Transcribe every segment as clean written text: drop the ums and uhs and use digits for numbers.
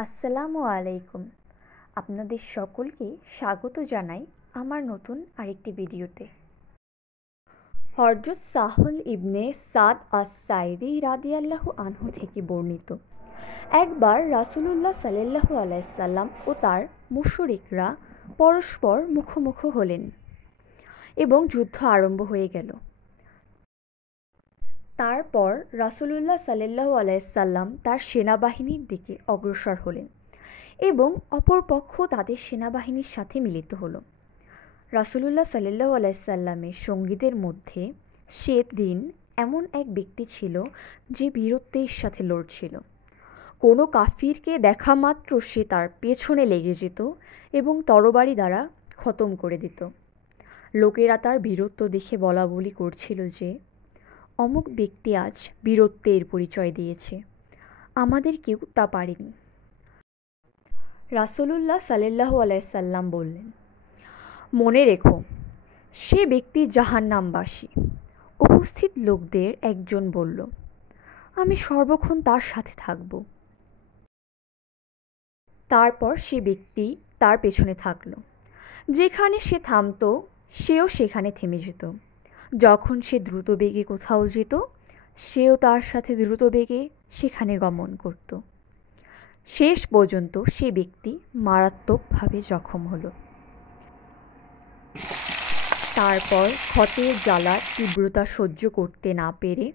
আসসালামু আলাইকুম। আপনাদের সকলকে স্বাগত জানাই আমার নতুন আরেকটি ভিডিওতে। হযরত সাহল ইবনে সাদ আস-সাঈদী রাদিয়াল্লাহু আনহু থেকে বর্ণিত, একবার রাসূলুল্লাহ সাল্লাল্লাহু আলাইহি সাল্লাম ও তার মুশরিকরা পরস্পর মুখোমুখি হলেন এবং যুদ্ধ আরম্ভ হয়ে গেল। তারপর রাসূলুল্লাহ সাল্লাল্লাহু আলাইহি সাল্লাম তার সেনাবাহিনীর দিকে অগ্রসর হলেন এবং অপর পক্ষ তাদের সেনাবাহিনীর সাথে মিলিত হল। রাসূলুল্লাহ সাল্লাল্লাহু আলাইহি সাল্লামের সঙ্গীদের মধ্যে সেদিন এমন এক ব্যক্তি ছিল যে বীরত্বের সাথে লড়ছিল। কোনো কাফিরকে দেখা মাত্র সে তার পেছনে লেগে যেত এবং তরবারি দ্বারা খতম করে দিত। লোকেরা তার বীরত্ব দেখে বলাবলি করছিল যে, অমুক ব্যক্তি আজ বীরত্বের পরিচয় দিয়েছে, আমাদের কেউ তা পারেনি। রাসূলুল্লাহ সাল্লাল্লাহু আলাইহি সাল্লাম বললেন, মনে রেখো, সে ব্যক্তি জাহান্নামবাসী। উপস্থিত লোকদের একজন বলল, আমি সর্বক্ষণ তার সাথে থাকব। তারপর সে ব্যক্তি তার পেছনে থাকল। যেখানে সে থামত সেও সেখানে থেমে যেত। যখন সে দ্রুত বেগে কোথাও যেত সেও তার সাথে দ্রুত বেগে সেখানে গমন করত। শেষ পর্যন্ত সে ব্যক্তি মারাত্মকভাবে জখম হলো। তারপর ক্ষতের জ্বালার তীব্রতা সহ্য করতে না পেরে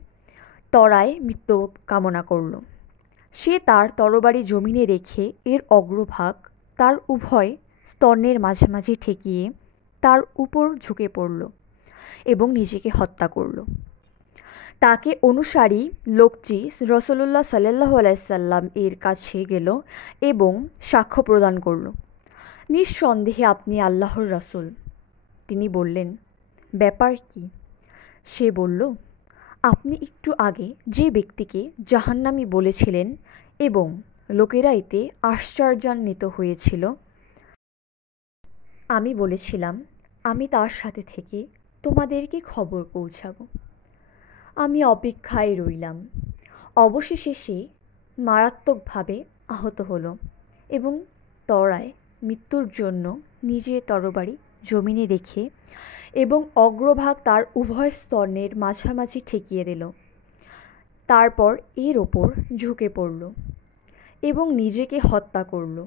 ত্বরায় মৃত্যু কামনা করল। সে তার তরবারি জমিনে রেখে এর অগ্রভাগ তার উভয় স্তনের মাঝামাঝি ঠেকিয়ে তার উপর ঝুঁকে পড়ল এবং নিজেকে হত্যা করল। তাকে অনুসারী লোকটি রাসূলুল্লাহ সাল্লাল্লাহু আলাইহি সাল্লাম এর কাছে গেল এবং সাক্ষ্য প্রদান করল, নিঃসন্দেহে আপনি আল্লাহর রাসূল। তিনি বললেন, ব্যাপার কি? সে বলল, আপনি একটু আগে যে ব্যক্তিকে জাহান্নামী বলেছিলেন এবং লোকেরা এতে আশ্চর্যান্বিত হয়েছিল, আমি বলেছিলাম আমি তার সাথে থেকে তোমাদেরকে খবর পৌঁছাবো। আমি অপেক্ষায় রইলাম। অবশেষে সে মারাত্মকভাবে আহত হলো এবং ত্বরায় মৃত্যুর জন্য নিজের তরবারি জমিনে রেখে এবং অগ্রভাগ তার উভয় স্তনের মাঝামাঝি ঠেকিয়ে দিল। তারপর এর ওপর ঝুঁকে পড়ল এবং নিজেকে হত্যা করল।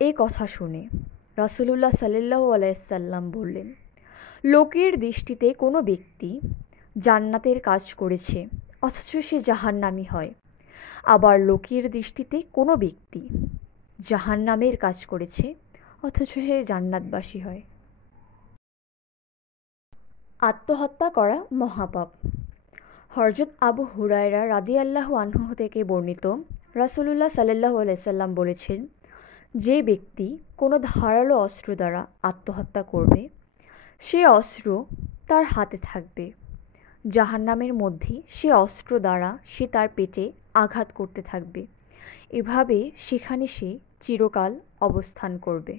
এ কথা শুনে রাসূলুল্লাহ সাল্লাল্লাহু আলাইহি সাল্লাম বললেন, লোকের দৃষ্টিতে কোনো ব্যক্তি জান্নাতের কাজ করেছে অথচ সে জাহান্নামী হয়, আবার লোকের দৃষ্টিতে কোনো ব্যক্তি জাহান্নামের কাজ করেছে অথচ সে জান্নাতবাসী হয়। আত্মহত্যা করা মহাপাপ। হযরত আবু হুরায়রা রাদিয়াল্লাহু আনহু থেকে বর্ণিত, রাসূলুল্লাহ সাল্লাল্লাহু আলাইহি সাল্লাম বলেছেন, যে ব্যক্তি কোনো ধারালো অস্ত্র দ্বারা আত্মহত্যা করবে সে অস্ত্র তার হাতে থাকবে। জাহান্নামের মধ্যে সে অস্ত্র দ্বারা সে তার পেটে আঘাত করতে থাকবে। এভাবে সেখানে সে চিরকাল অবস্থান করবে।